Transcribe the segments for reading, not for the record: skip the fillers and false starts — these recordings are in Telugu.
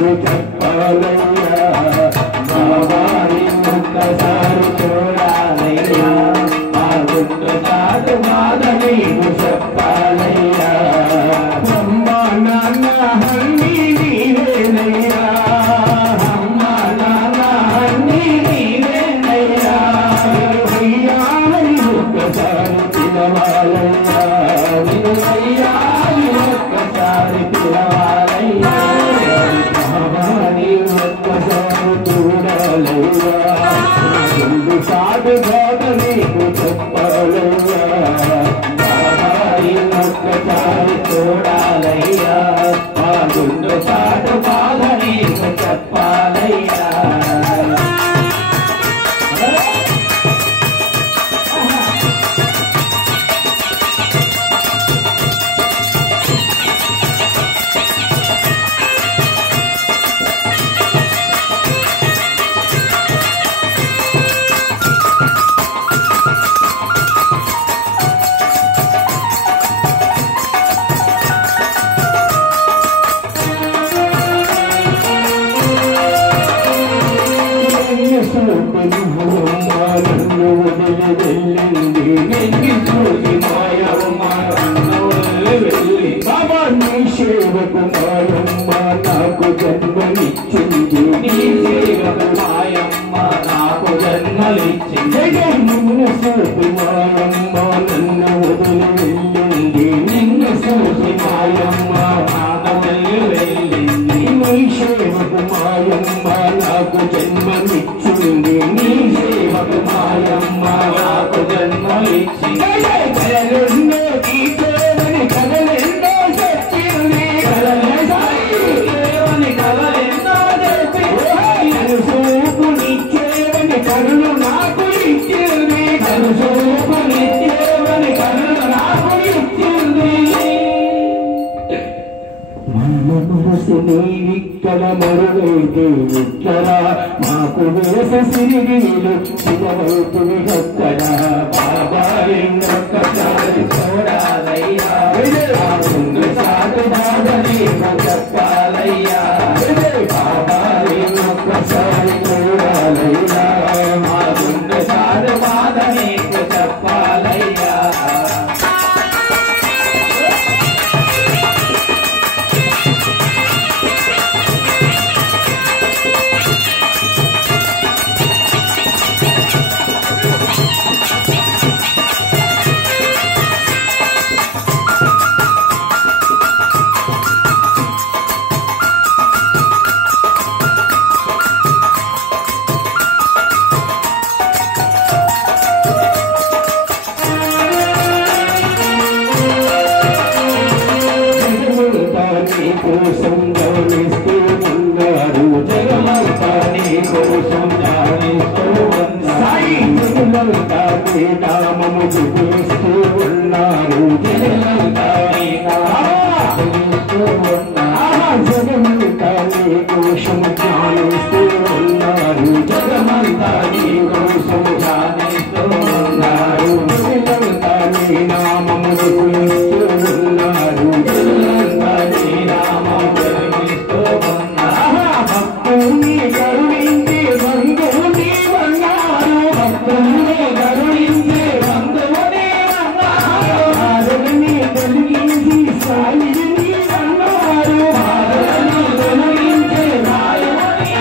చెప్పాలయ్యా బాబాని ఒక్కసారి చూడాలయ్యా మా గుండు చాటు బాధ నీకు చెప్పాలయ్యా అమ్మా నాన్న అన్నీ నీవేనయ్యా అమ్మా నాన్న అన్నీ నీవేనయ్యా అయ్యాని ఒక్కసారి పిలవాలయ్యా వినువయ్యా ఒక్కసారి పిలవాలయ్యా ఒక్కసారి చూడాలయ్యా గుండు చాటు బాధ నీకు చెప్పాలయ్యా బాబాయి ఒక్కసారి చూడాలయ్యా మా గుండు చాటు బాధ నీకు చెప్పాలయ్యా బాబా నీ సేవకు మాయమ్మ నాకు జన్మనిచ్చింది నీ సేవకు మాయమ్మ నాకు జన్మనిచ్చింది నిన్ను చూసి మాయమ్మ నన్ను వదిలి వెళ్ళింది నిన్ను చూసి మాయమ్మ నాకు వదిలి వెళ్ళింది నీ సేవకు మాయమ్మ నాకు జన్మనిచ్చింది నీ సేవకు మాయమ్మ నాకు జన్మనిచ్చింది కలలెన్నో తీసేవని కలలెన్నో చెప్పింది కలలేవని కలలెన్నో చెప్పింది కనుసూపునిచ్చేవని కనులు నాకు ఇచ్చింది కనుసూపునిచ్చేవని కనులు నాకు ఇచ్చింది మనసు నీవిక్కడ మరుగైతే ఇక్కడ మాకు వేస సిరిగిలు చిరవైపువి అక్కడ బాబాయి ఒక్కసారి చూడాలయ్యా ముందు సాగు బాధ నీకు చెప్పాలయ్యా బాబాయి ఒక్కసారి చూడాలయ్యా మా ముందు సాగు బాధ నీకు చెప్పాలయ్యా కోసం గమనిస్తూ ఉన్నారు జగమంతా నీ కోసం ధ్యానిస్తూ ఉన్నారు నామము చూపిస్తూ ఉన్నారు జగమంతా నీ చూపిస్తూ ఉన్నారు జగమంతా నీ కోసం ధ్యానిస్తూ ఉన్నారు జగమంతా నీ కోసం ధ్యానిస్తూ ఉన్నారు జగమంతా నీ నామము చూపిస్తూ ఉన్నారు భక్తుని కరుణించే బంధువుని అన్నారు భక్తుని కరుణించే బంధువుని అన్నారు బాధని తొలగించి సాయిని అన్నారు బాధని తొలగించే సాయిని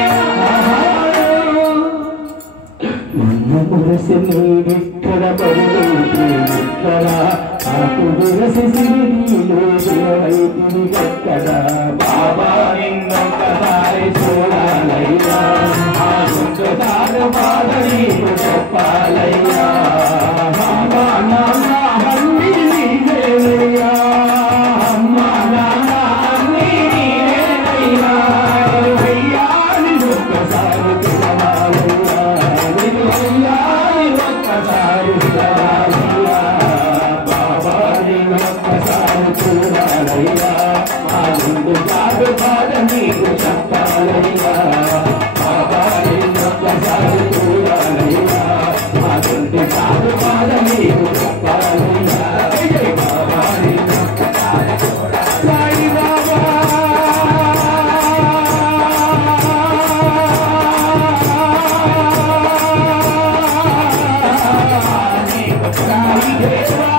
సాయి దేవా